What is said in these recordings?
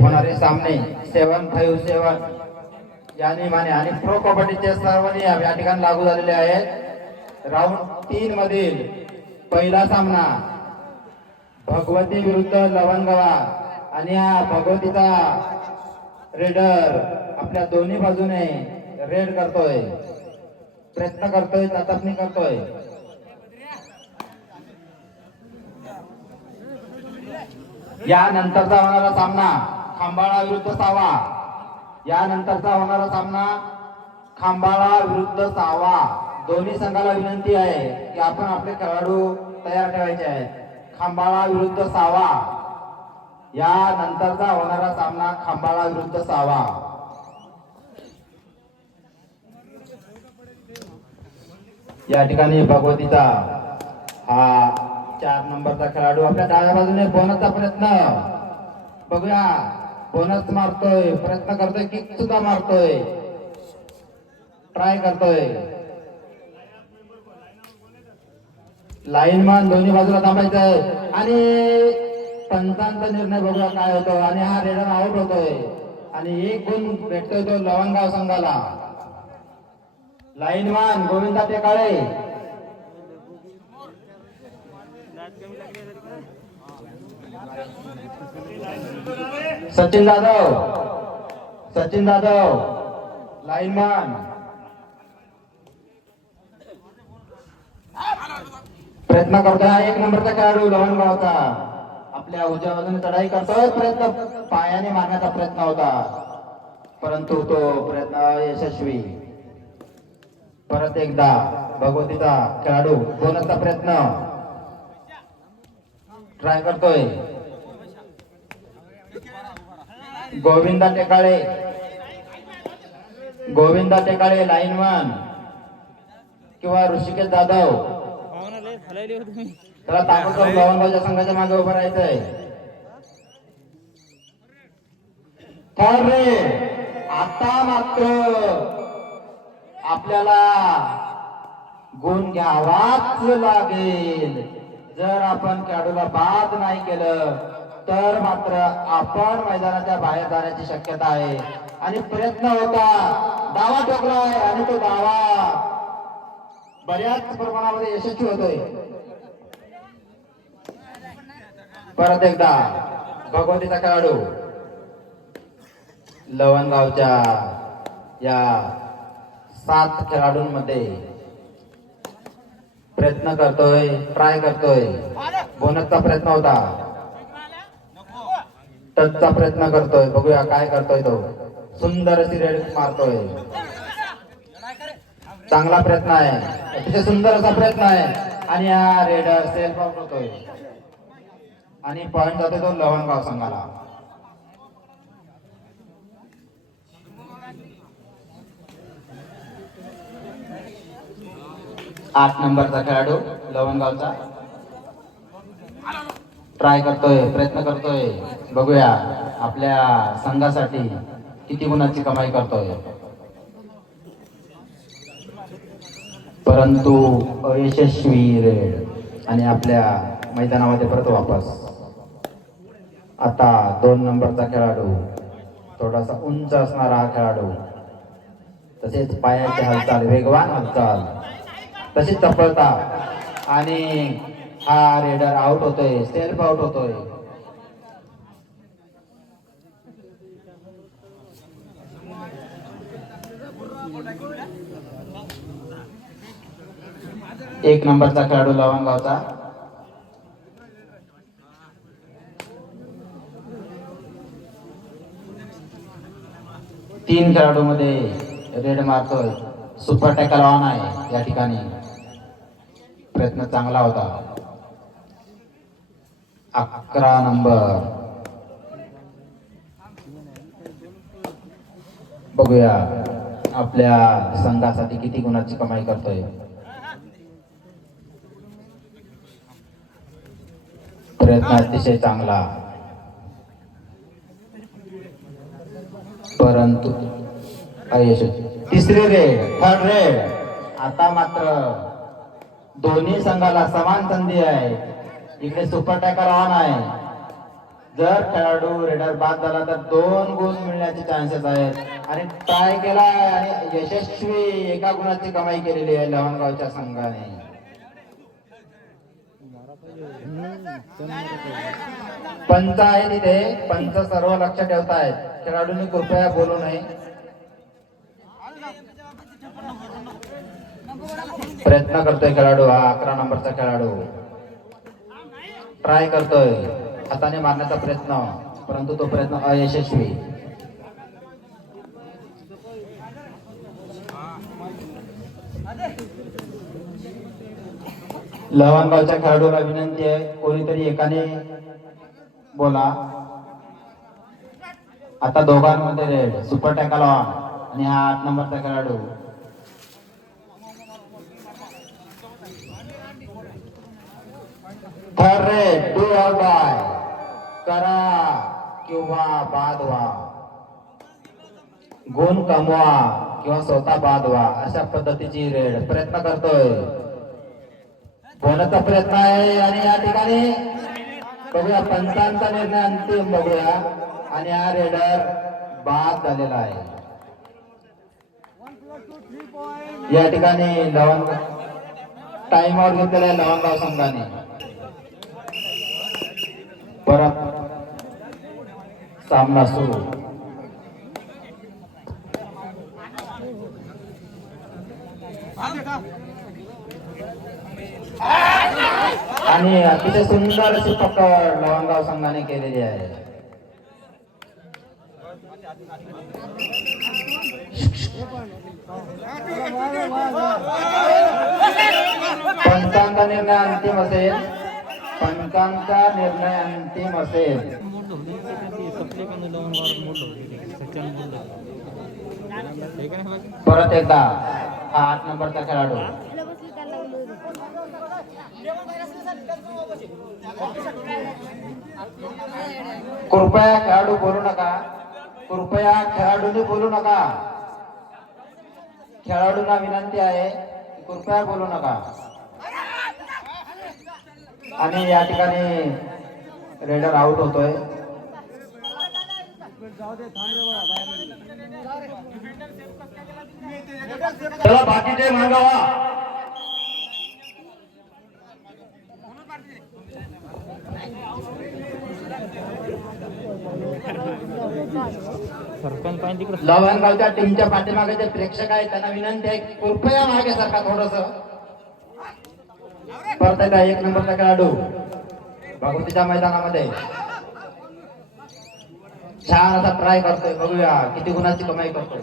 होणारे सामने 7-5-7 या नियमाने आणि प्रो कबड्डीचे सर्व नियम या ठिकाणी लागू झालेले आहेत। राऊंड 3 मधील पहिला सामना भगवती विरुद्ध लवंगवा आणि हा भगवतीचा रेडर आपल्या दोन्ही बाजूने रेड करतोय, प्रयत्न करतोय, चाचपणी करतोय। यानंतरचा होणारा सामना खांबाळा विरुद्ध सावा, यानंतरचा होणारा सामना खांबाळा विरुद्ध सावा। दोन्ही संघाला विनंती आहे की आपण आपले खेळाडू तयार ठेवायचे आहेत। खांबाळा विरुद्ध सावा, यानंतरचा होणारा सामना खांबाळा विरुद्ध सावा। या ठिकाणी भगवतीचा हा 4 नंबरचा खेळाडू आपल्या डाव्या बाजूने बोनसचा प्रयत्न बघूया, बोनस मारतोय, प्रयत्न करतोय, किक सुद्धा मारतोय, ट्राय करतोय। लाईनमॅन दोन्ही बाजूला थांबायचंय आणि पंचांचा निर्णय बघूया काय होतो आणि हा रेडर आउट होतोय आणि 1 गुण भेटतोय तो लवंगाव संघाला। लाईनमॅन गोविंदा टेकाळे, सचिन जाधव, सचिन जाधव लाईनमॅन प्रयत्न करतोय। 1 नंबरचा खेळाडू लवंगावचा आपल्या उजव्या बाजूने चढाई करतोय, प्रयत्न पायाने मारण्याचा प्रयत्न होता परंतु तो प्रयत्न यशस्वी। परत एकदा भगवतीचा खेळाडू बोनसचा प्रयत्न ट्राय करतोय। गोविंदा टेकाळे, गोविंदा टेकाळे लाईनमॅन किंवा ऋषिकेश जाधव, त्याला ताबडतोब लवंगावच्या संघाच्या मागे उभं राहायचंय। थर्ड रे, आता मात्र आपल्याला गुण घ्यावाच लागेल। जर आपण खेळाडूला बाद नाही केलं तर मात्र आपण मैदानाच्या बाहेर जाण्याची शक्यता आहे आणि प्रयत्न होता, दावा ठोकलाय आणि तो दावा बऱ्याच प्रमाणामध्ये यशस्वी होतोय। परत एकदा भगवतीचा खेळाडू लवंगावच्या या 7 खेळाडूंमध्ये प्रयत्न करतोय, ट्राय करतोय, बोनसचा प्रयत्न होता, टचचा प्रयत्न करतोय, बघूया काय करतोय तो। सुंदर अशी रेड मारतोय, चांगला प्रयत्न आहे, अतिशय सुंदर असा प्रयत्न आहे आणि हा रेडर सेल्फ आउट होतोय आणि पॉइंट जातो तो लवंगाव संघाला। आठ नंबरचा खेळाडू लवंगावचा ट्राय करतोय, प्रयत्न करतोय, बघूया आपल्या संघासाठी किती गुणाची कमाई करतोय परंतु अयशस्वी रेड आणि आपल्या मैदानामध्ये परत वापस। आता 2 नंबरचा खेळाडू थोडासा उंच असणारा हा खेळाडू, तसेच पायाची हालचाल, वेगवान हालचाल, तशीच चपळता आणि हा रेडर आउट होतोय, सेल्फ आउट होतोय। एक नंबरचा खेळाडू लवंगावचा तीन खेळाडू मध्ये रेड मारतोय, सुपर टॅकल ऑन आहे या ठिकाणी, प्रयत्न चांगला होता। 11 नंबर, बघूया आपल्या संघासाठी किती गुणाची कमाई करतोय। प्रयत्न अतिशय चांगला परंतु अयशस्वी। तिसरी रेड, थर्ड रेड, आता मात्र दोन्ही संघाला समान संधी आहे। इकडे सुपर टॅकल ऑन आहे जर खेळाडू रेडर बाद झाला तर 2 गुण मिळण्याचे चान्सेस आहेत आणि ट्राय केला आणि यशस्वी 1 गुणाची कमाई केलेली आहे लवणगावच्या संघाने. पंच आहे तिथे, पंच सर्व लक्ष ठेवतायत. खेळाडूंनी कृपया बोलू नये. प्रयत्न करतोय खेळाडू, हा 11 नंबरचा खेळाडू ट्राय करतोय हाताने मारण्याचा प्रयत्न, परंतु तो प्रयत्न अयशस्वी. लवणगावच्या खेळाडूला विनंती आहे, कोणीतरी एकाने बोला. आता दोघांमध्ये रेड, सुपर टॅकल ऑन आणि हा 8 नंबरचा खेळाडू. Third red, do or die, करा किंवा बाद व्हा, गुण कमवा किंवा स्वतः बाद व्हा, अशा पद्धतीची रेड. प्रयत्न करतोय, बोनसचा प्रयत्न आहे आणि या ठिकाणी बघूया पंचांचा निर्णय अंतिम बघूया आणि हा रेडर बाद झालेला आहे. या ठिकाणी टाइम आउट घेतलेला आहे लवणगाव संघाने. परत सामना सुरू. आणि अतिशय सुंदर अशी पकड लवणगाव संघाने केलेली आहे. पंचांचा निर्णय अंतिम असेल, पंचांचा निर्णय अंतिम असेल. परत एकदा हा 8 नंबरचा खेळाडू. कृपया खेळाडू बोलू नका, कृपया खेळाडूंनी बोलू नका. खेळाडूंना विनंती आहे, कृपया बोलू नका. आणि या ठिकाणी रेडर आउट होतोय. चला बाकीचे मागावा. लवणगावच्या टीमच्या पाठीमागे जे प्रेक्षक आहेत त्यांना विनंती आहे, कृपया मागे सरका थोडस. परत एकदा 1 नंबरचा खेळाडू भगवतीच्या मैदानामध्ये छान असा ट्राय करतोय. बघूया किती गुणाची कमाई करतोय.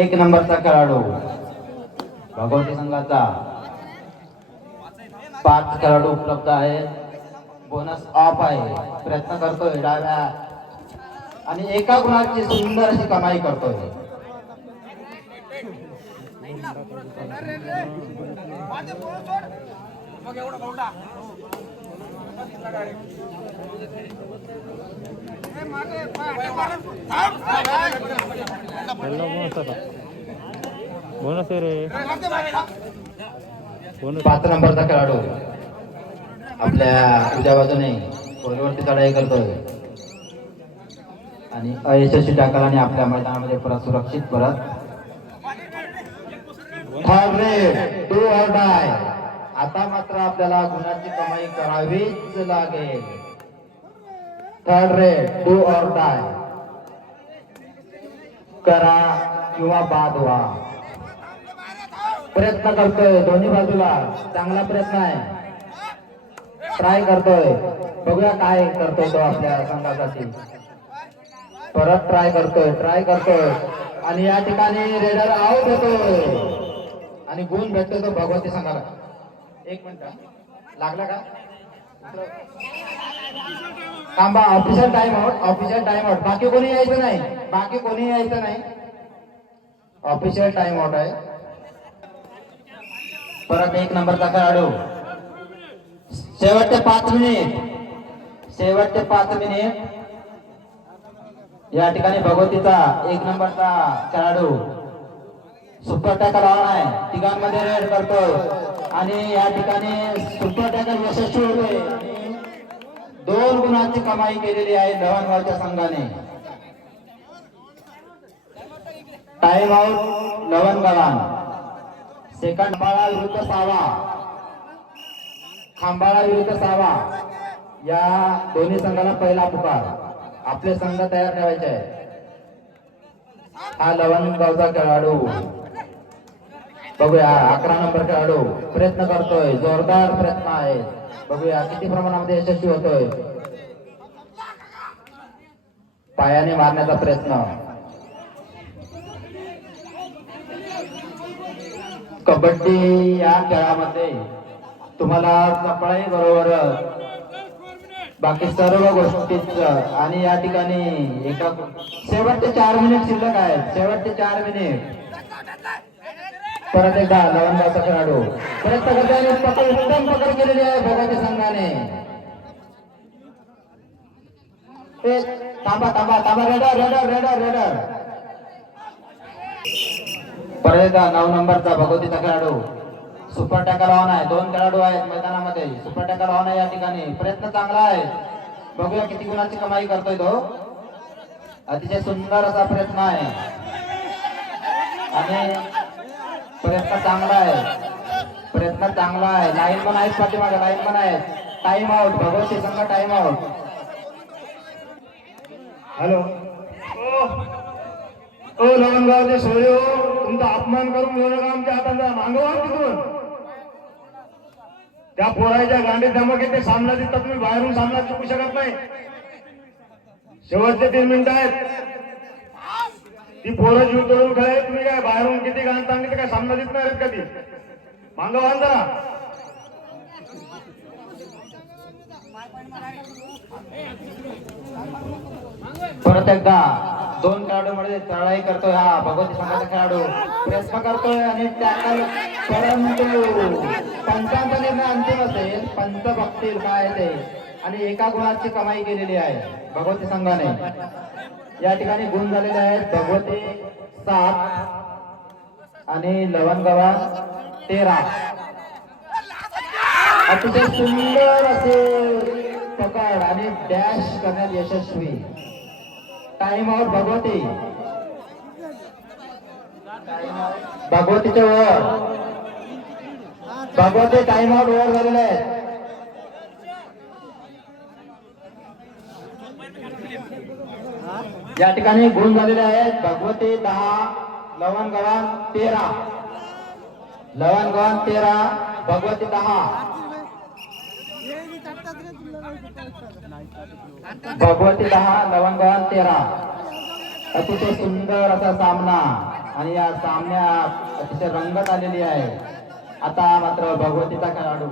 1 नंबरचा खेळाडू भगवती संघाचा. 5 खेळाडू उपलब्ध आहेत. बोनस ऑफ आहे. प्रयत्न करतोय डाव्या आणि 1 गुणाची सुंदर अशी कमाई करतोय. बोनस रे, 5 नंबरचा खेळाडू आपल्या उजव्या बाजूने गोलवरती चढाई करतोय आणि अयशस्वी टॅकल आणि आपल्या मैदानामध्ये परत सुरक्षित परत. Third red, do or die. आता मात्र आपल्याला गुणाची कमाई करावीच लागेल. Third red, do or die, करा किंवा बाद व्हा. प्रयत्न करतोय दोन्ही बाजूला, चांगला प्रयत्न आहे. ट्राय करतोय, बघूया काय करतोय तो आपल्या संघासाठी. परत ट्राय करतोय आणि या ठिकाणी रेडर आउट होतोय आणि गुण भेटतो तो भगवती संघाला. 1 मिनिट लागला का? थांबा, ऑफिशियल टाइम आउट. बाकी कोणी यायचं नाही, ऑफिशियल टाइम आउट आहे. परत 1 नंबरचा खेळाडू. शेवटचे 5 मिनिट. या ठिकाणी भगवतीचा 1 नंबरचा खेळाडू सुपर टॅकल ऑन आहे. तिघांमध्ये रेड करतोय आणि या ठिकाणी सुपर टॅकल यशस्वी होतोय. 2 गुणांची कमाई केलेली आहे लवणगावच्या संघाने. टाइम आउट लवणगावान. सेकंड खांबाळा विरुद्ध सावा. खांबाळा विरुद्ध सावा या दोन्ही संघाला पहिला पुकार. आपले संघ तयार ठेवायचे आहे. हा लवणगावचा खेळाडू बघूया 11 नंबर खेळाडू प्रयत्न करतोय. जोरदार प्रयत्न आहे. बघूया किती प्रमाणामध्ये यशस्वी होतोय. पायाने मारण्याचा प्रयत्न. कबड्डी या खेळामध्ये तुम्हाला चपळाई बरोबर बाकी सर्व गोष्टीच आणि या ठिकाणी एका शेवटचे 4 मिनिट शिल्लक आहेत. शेवटचे 4 मिनिट. परत एकदा लवणगावचा खेळाडू प्रयत्न करताना पकड उत्तम पकड केलेली आहे भोगाटी संघाने. थांबा थांबा थांबा. Raider raider raider raider. परत एकदा 9 नंबरचा भगवतीचा खेळाडू सुपर टॅकल ऑन आहे. 2 खेळाडू आहेत मैदानामध्ये. सुपर टॅकल ऑन आहे या ठिकाणी. प्रयत्न चांगला आहे. बघूया किती गुणाची कमाई करतोय तो. अतिशय सुंदर असा प्रयत्न आहे आणि प्रयत्न चांगला आहे. प्रयत्न चांगला आहे. लाईन पण आहेत पाठीमागे. लाईन पण आहेत. Time out. भगवती संघ टाइम आउट. हॅलो ओ लवणगावचे सोयो तुमचा अपमान करून घेऊ नका आमच्या हाताचा. मागवा तिथून. त्या पोराच्या गांडीत धमक येते. सामना दिसता तुम्ही बाहेरून सामना चुकू शकत नाही. शेवटचे 3 मिनिटं आहेत. ती पोरं जीव तोडून खेळ. तुम्ही काय बाहेरून किती गाण सांगितलं काय सामना दिसत नाही कधी. मागवा जरा. परत एकदा 2 खेळाडू मध्ये चढाई करतोय हा भगवती संघाचा खेळाडू. प्रयत्न करतोय आणि टॅकल परंतु पंचांचा निर्णय अंतिम असेल. पंच बघतील काय ते. आणि एका गुणाची कमाई केलेली आहे भगवती संघाने. या ठिकाणी गुण झालेले आहेत भगवती 7 आणि लवणगावा 13. अतिशय सुंदर असे पकड आणि डॅश करण्यात यशस्वी. Time out Bhagwati. भगवतीचे over. Bhagwati time out over झालेले आहेत. या ठिकाणी गुण झालेले आहेत भगवती 10 लवणगावान 13. लवणगावान 13 भगवती 10. भगवती 10 लवणगावान 13. अतिशय सुंदर असा सामना आणि या सामन्यात अतिशय रंगत आलेली आहे. आता मात्र भगवतीचा खेळाडू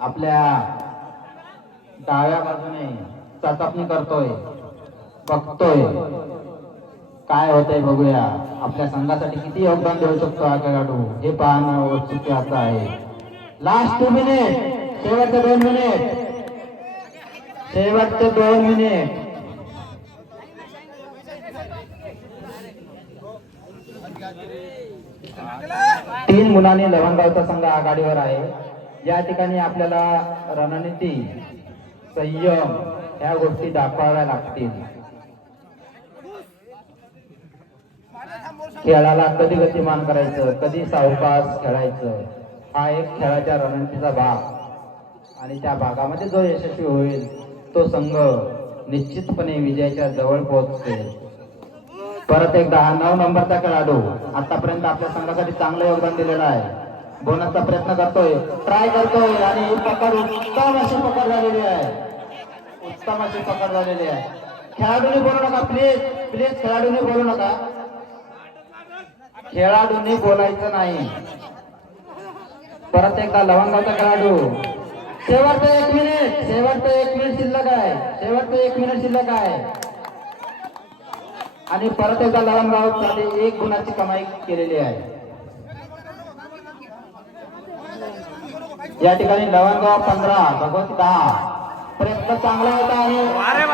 आपल्या डाव्या बाजूने चाचपणी करतोय. बघतोय काय होतंय. बघूया आपल्या संघासाठी किती योगदान देऊ शकतो हा खेळाडू हे पाहणं उत्सुकतेचं आहे. Last 2 minute. शेवटचे 2 मिनिट. शेवटचे 2 मिनिट. तीन गुणांनी लवणगावचा संघ आघाडीवर आहे. या ठिकाणी आपल्याला रणनीती संयम ह्या गोष्टी दाखवाव्या लागतील. खेळाला कधी गतिमान करायचं कधी सावकाश खेळायचं हा एक खेळाच्या रणनीतीचा भाग आणि त्या भागामध्ये जो यशस्वी होईल तो संघ निश्चितपणे विजयाच्या जवळ पोहोचेल. परत एकदा 9 नंबरचा खेळाडू आतापर्यंत आपल्या संघासाठी चांगलं योगदान दिलेलं आहे. बोनसचा प्रयत्न करतोय. ट्राय करतोय आणि पकड उत्तम अशी पकड झालेली आहे. उत्तम अशी पकड झालेली आहे. खेळाडूने बोलू नका प्लीज. प्लीज खेळाडूने बोलू नका. खेळाडूंनी बोलायचं नाही. परत एकदा लवणगावचा खेळाडू. शेवटचं 1 मिनिट. शेवटचं 1 मिनिट शिल्लक आहे. शेवटचं 1 मिनिट शिल्लक आहे आणि परत एकदा लवणगावसाठी 1 गुणाची कमाई केलेली आहे. या ठिकाणी लवणगाव 15 भगवती 10. प्रयत्न चांगला होता आणि